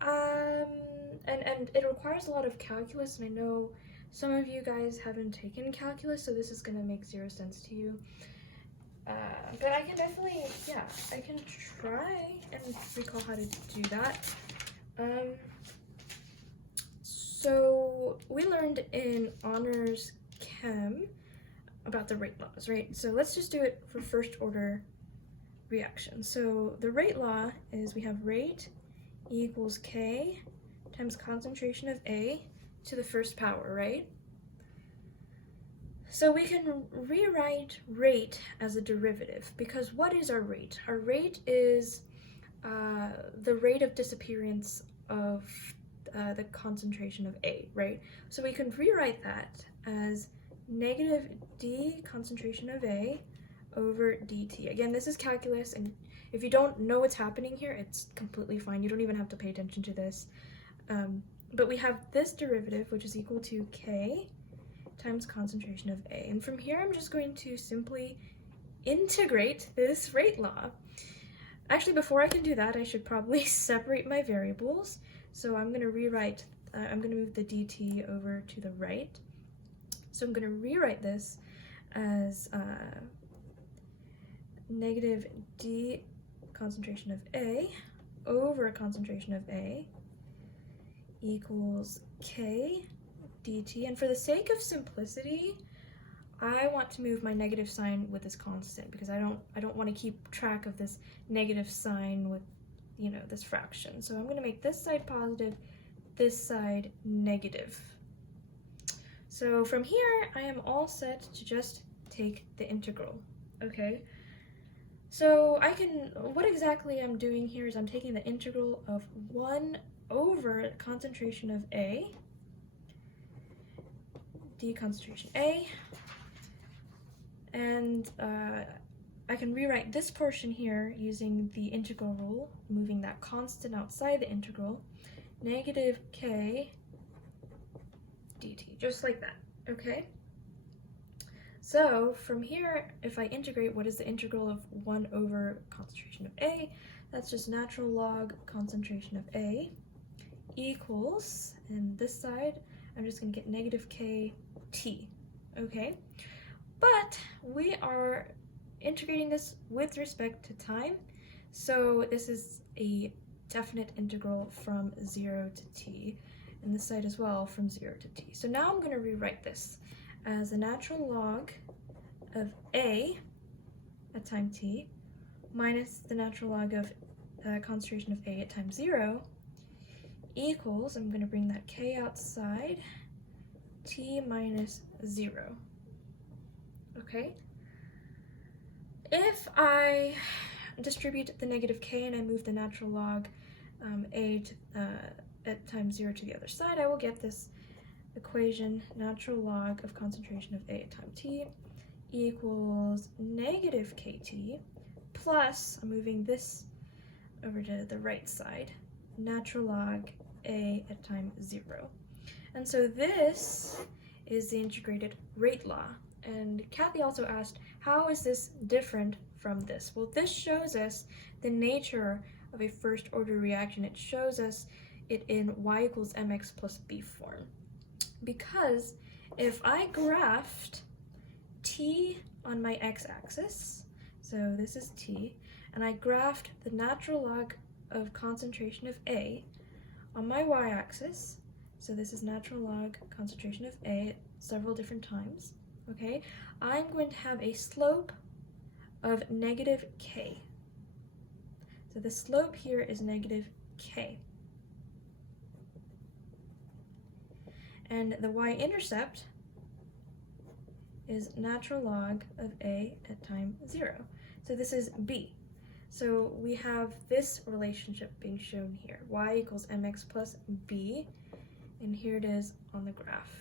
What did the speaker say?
and it requires a lot of calculus, and I know some of you guys haven't taken calculus, so this is going to make zero sense to you. But I can definitely, yeah, I can try and recall how to do that. So we learned in honors chem about the rate laws, right? So let's just do it for first order reaction. So the rate law is we have rate equals K times concentration of A to the first power, right? So we can rewrite rate as a derivative, because what is our rate? Our rate is the rate of disappearance of the concentration of A, right? So we can rewrite that as negative d concentration of A over dt. Again, this is calculus, and if you don't know what's happening here, it's completely fine. You don't even have to pay attention to this. But we have this derivative, which is equal to K times concentration of A. And from here, I'm just going to simply integrate this rate law. Actually, before I can do that, I should probably separate my variables. So I'm going to rewrite, I'm going to move the dt over to the right. So I'm going to rewrite this as negative d concentration of A over concentration of A equals K dt. And for the sake of simplicity, I want to move my negative sign with this constant, because I don't want to keep track of this negative sign with, you know, this fraction. So I'm going to make this side positive, this side negative. So from here, I am all set to just take the integral, okay? So I can, what exactly I'm doing here is I'm taking the integral of 1 over concentration of A, d concentration A, and I can rewrite this portion here using the integral rule, moving that constant outside the integral, negative K dt, just like that, okay? So from here, if I integrate, what is the integral of 1 over concentration of A? That's just natural log concentration of A equals, and this side, I'm just going to get negative KT, okay? But we are integrating this with respect to time, so this is a definite integral from 0 to t, and this side as well from 0 to t. So now I'm going to rewrite this as the natural log of A at time t minus the natural log of concentration of A at time 0 equals, I'm going to bring that k outside, t minus 0. Okay? If I distribute the negative k and I move the natural log A to, at time 0 to the other side, I will get this equation, natural log of concentration of A at time t equals negative kt plus, I'm moving this over to the right side, natural log A at time 0. And so this is the integrated rate law. And Kathy also asked, how is this different from this? Well, this shows us the nature of a first order reaction. It shows us it in y equals mx plus b form. Because if I graphed t on my x-axis, so this is t, and I graphed the natural log of concentration of A on my y-axis, so this is natural log concentration of A at several different times, okay, I'm going to have a slope of negative k. So the slope here is negative k. And the y-intercept is natural log of A at time 0. So this is b. So we have this relationship being shown here. Y equals mx plus b, and here it is on the graph.